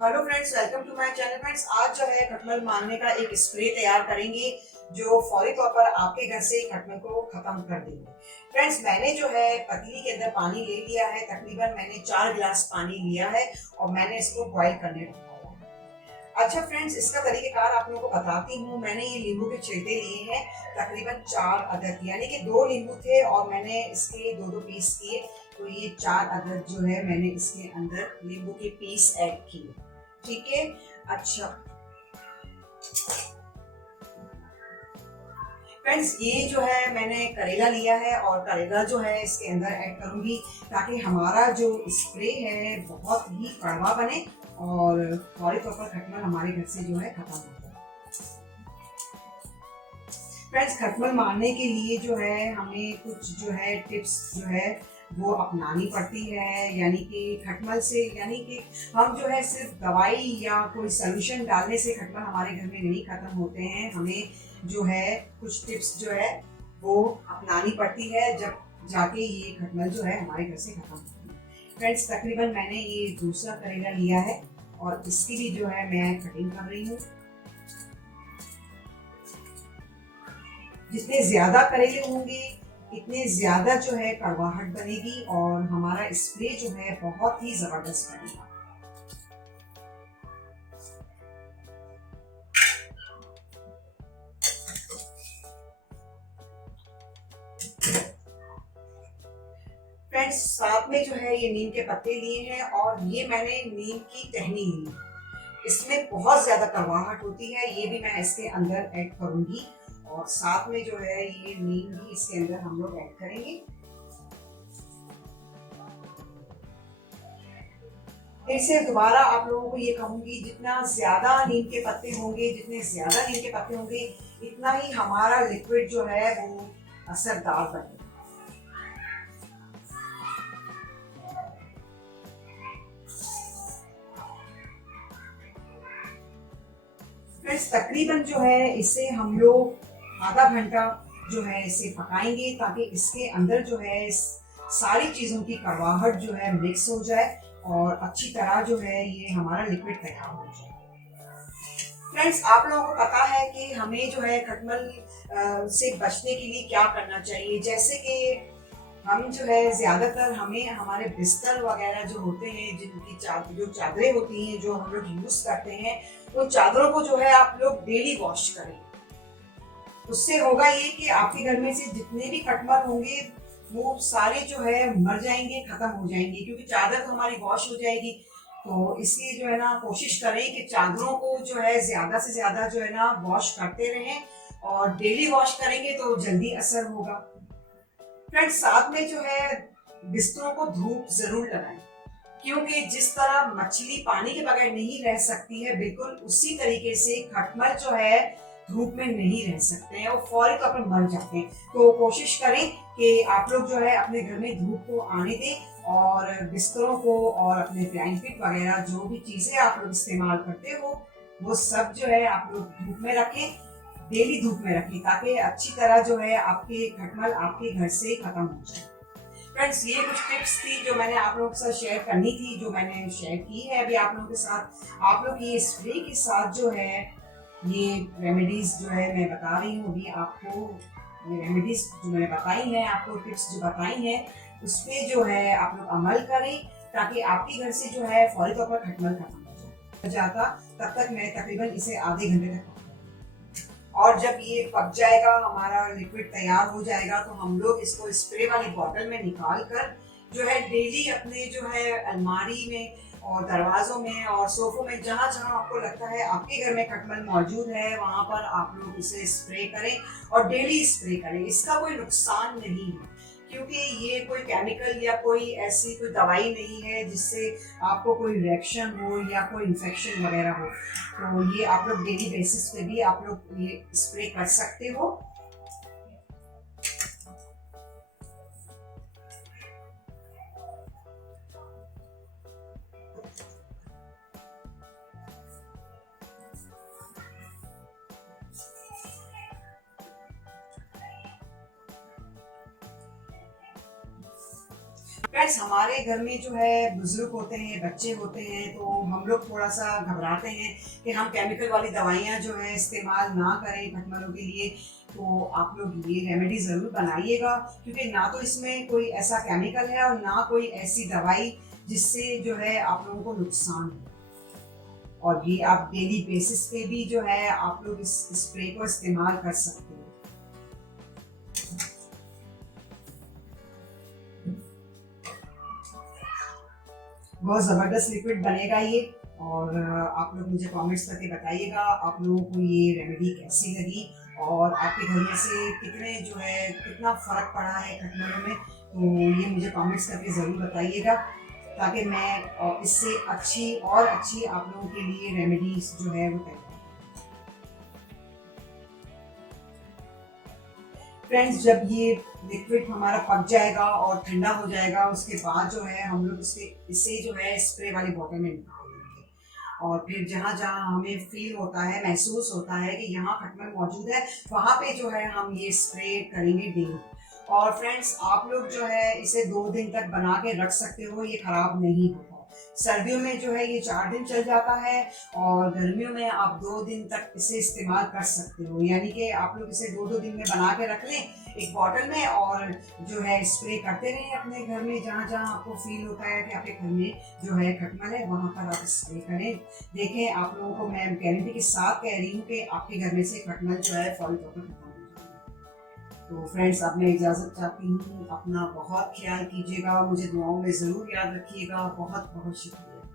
Hello friends, welcome to my channel. Friends, आज जो है खटमल मारने का एक स्प्रे तैयार करेंगे जो फौरी तौर पर आपके घर से खटमल को खत्म कर देंगे। फ्रेंड्स, मैंने जो है पतीली के अंदर पानी ले लिया है। तकरीबन मैंने 4 गिलास पानी लिया है और मैंने इसको बॉईल करने रखा हुआ है। अच्छा फ्रेंड्स, इसका तरीकेकार आप लोगों को बताती हूँ। मैंने ये नींबू के छिलके लिए हैं, तकरीबन 4 अदद, यानी कि 2 नींबू थे और मैंने इसके 2-2 पीस किए। तो ये 4 अदद जो है मैंने इसके अंदर नींबू के पीस ऐड किए। ठीक है। अच्छा फ्रेंड्स, ये जो है मैंने करेला लिया है और करेला जो है इसके अंदर ऐड करूंगी ताकि हमारा जो स्प्रे है बहुत ही कड़वा बने और फौरी तौर पर खटमल हमारे घर से जो है खत्म हो जाए। फ्रेंड्स, खटमल मारने के लिए जो है हमें कुछ जो है टिप्स जो है वो अपनानी पड़ती है। यानी कि खटमल से, यानी कि हम जो है सिर्फ दवाई या कोई सोल्यूशन डालने से खटमल हमारे घर में नहीं खत्म होते हैं। हमें जो है कुछ टिप्स जो है वो अपनानी पड़ती है, जब जाके ये खटमल जो है हमारे घर से खत्म होती है। फ्रेंड्स, तकरीबन मैंने ये दूसरा करेला लिया है और इसकी भी जो है मैं कटिंग कर रही हूँ। जितने ज्यादा करेले होंगे इतने ज्यादा जो है कड़वाहट बनेगी और हमारा स्प्रे जो है बहुत ही जबरदस्त बनेगा। फ्रेंड्स, साथ में जो है ये नीम के पत्ते लिए हैं और ये मैंने नीम की टहनी ली है। इसमें बहुत ज्यादा कड़वाहट होती है, ये भी मैं इसके अंदर ऐड करूंगी और साथ में जो है ये नीम भी इसके अंदर हम लोग ऐड करेंगे। फिर से दोबारा आप लोगों को ये कहूंगी, जितना ज्यादा नीम के पत्ते होंगे, जितने ज्यादा नीम के पत्ते होंगे इतना ही हमारा लिक्विड जो है वो असरदार बनेगा। फ्रेंड्स, तकरीबन जो है इसे हम लोग आधा घंटा जो है इसे पकाएंगे ताकि इसके अंदर जो है सारी चीजों की कड़वाहट जो है मिक्स हो जाए और अच्छी तरह जो है ये हमारा लिक्विड तैयार हो जाए। फ्रेंड्स, आप लोगों को पता है कि हमें जो है खटमल से बचने के लिए क्या करना चाहिए। जैसे कि हम जो है ज्यादातर हमें हमारे बिस्तर वगैरह जो होते हैं, जिनकी जो चादरें होती हैं जो हम लोग यूज करते हैं, उन चादरों को जो है आप लोग डेली वॉश करें। उससे होगा ये कि आपके घर में से जितने भी खटमल होंगे वो सारे जो है मर जाएंगे, खत्म हो जाएंगे, क्योंकि चादर तो हमारी वॉश हो जाएगी। तो इसलिए जो है ना कोशिश करें कि चादरों को जो है ज्यादा से ज्यादा जो है ना वॉश करते रहें और डेली वॉश करेंगे तो जल्दी असर होगा। फ्रेंड्स, साथ में जो है बिस्तरों को धूप जरूर लगाएं, क्योंकि जिस तरह मछली पानी के बगैर नहीं रह सकती है, बिल्कुल उसी तरीके से खटमल जो है धूप में नहीं रह सकते हैं, वो फौरी तौर पर मर जाते हैं। तो कोशिश करें कि आप लोग जो है अपने घर में धूप को आने दें और बिस्तरों को और अपने ब्लैंकेट वगैरह जो भी चीजें आप लोग इस्तेमाल करते हो वो सब जो है आप लोग धूप में रखें, डेली धूप में रखें, ताकि अच्छी तरह जो है आपके खटमल आपके घर से खत्म हो जाए। फ्रेंड्स, ये कुछ टिप्स थी जो मैंने आप लोगों के साथ शेयर करनी थी, जो मैंने शेयर की है अभी आप लोगों के साथ। आप लोग ये स्प्रे के साथ जो है ये रेमेडीज जो है मैं बता रही हूँ अभी आपको, ये रेमेडीज जो मैंने बताई हैं, आपको टिप्स जो बताई हैं उस पर जो है आप लोग अमल करें ताकि आपके घर से जो है फौरी तौर पर खटमल खत्म हो जाता। तब तक मैं तकरीबन इसे आधे घंटे तक, और जब ये पक जाएगा, हमारा लिक्विड तैयार हो जाएगा, तो हम लोग इसको स्प्रे वाली बोतल में निकाल कर जो है डेली अपने जो है अलमारी में और दरवाजों में और सोफों में, जहाँ जहाँ आपको लगता है आपके घर में खटमल मौजूद है, वहां पर आप लोग इसे स्प्रे करें और डेली स्प्रे करें। इसका कोई नुकसान नहीं है, क्योंकि ये कोई केमिकल या कोई ऐसी कोई दवाई नहीं है जिससे आपको कोई रिएक्शन हो या कोई इन्फेक्शन वगैरह हो। तो ये आप लोग डेली बेसिस पे भी आप लोग ये स्प्रे कर सकते हो। फ्रेंड्स, हमारे घर में जो है बुजुर्ग होते हैं, बच्चे होते हैं, तो हम लोग थोड़ा सा घबराते हैं कि हम केमिकल वाली दवाइयाँ जो है इस्तेमाल ना करें खटमलों के लिए। तो आप लोग ये रेमेडी ज़रूर बनाइएगा, क्योंकि ना तो इसमें कोई ऐसा केमिकल है और ना कोई ऐसी दवाई जिससे जो है आप लोगों को नुकसान हो। और ये आप डेली बेसिस पे भी जो है आप लोग इस स्प्रे को इस्तेमाल कर सकते हो। बहुत ज़बरदस्त लिक्विड बनेगा ये। और आप लोग मुझे कमेंट्स करके बताइएगा आप लोगों को ये रेमेडी कैसी लगी और आपके घर में से कितने जो है कितना फ़र्क पड़ा है खटमलों में। तो ये मुझे कमेंट्स करके ज़रूर बताइएगा, ताकि मैं इससे अच्छी आप लोगों के लिए रेमेडीज जो है वो तैयार। फ्रेंड्स, जब ये लिक्विड हमारा पक जाएगा और ठंडा हो जाएगा, उसके बाद जो है हम लोग इसे जो है स्प्रे वाली बोतल में निकाल लेंगे। और फिर जहाँ जहाँ हमें फील होता है, महसूस होता है कि यहाँ खटमल मौजूद है, वहाँ पे जो है हम ये स्प्रे करेंगे डेली। और फ्रेंड्स, आप लोग जो है इसे 2 दिन तक बना के रख सकते हो, ये खराब नहीं होता। सर्दियों में जो है ये 4 दिन चल जाता है और गर्मियों में आप 2 दिन तक इसे इस्तेमाल कर सकते हो। यानी कि आप लोग इसे 2-2 दिन में बना के रख लें एक बॉटल में, और जो है स्प्रे करते रहें अपने घर में। जहाँ जहाँ आपको फील होता है कि आपके घर में जो है खटमल है, वहाँ पर आप स्प्रे करें। देखें, आप लोगों को मैं गारंटी के साथ कह रही हूँ कि आपके घर में से खटमल जो है फौरी तौर पर खत्म हो जाएगा। तो फ्रेंड्स, अब मैं इजाज़त चाहती हूँ। अपना बहुत ख्याल कीजिएगा, मुझे दुआओं में ज़रूर याद रखिएगा। बहुत बहुत शुक्रिया।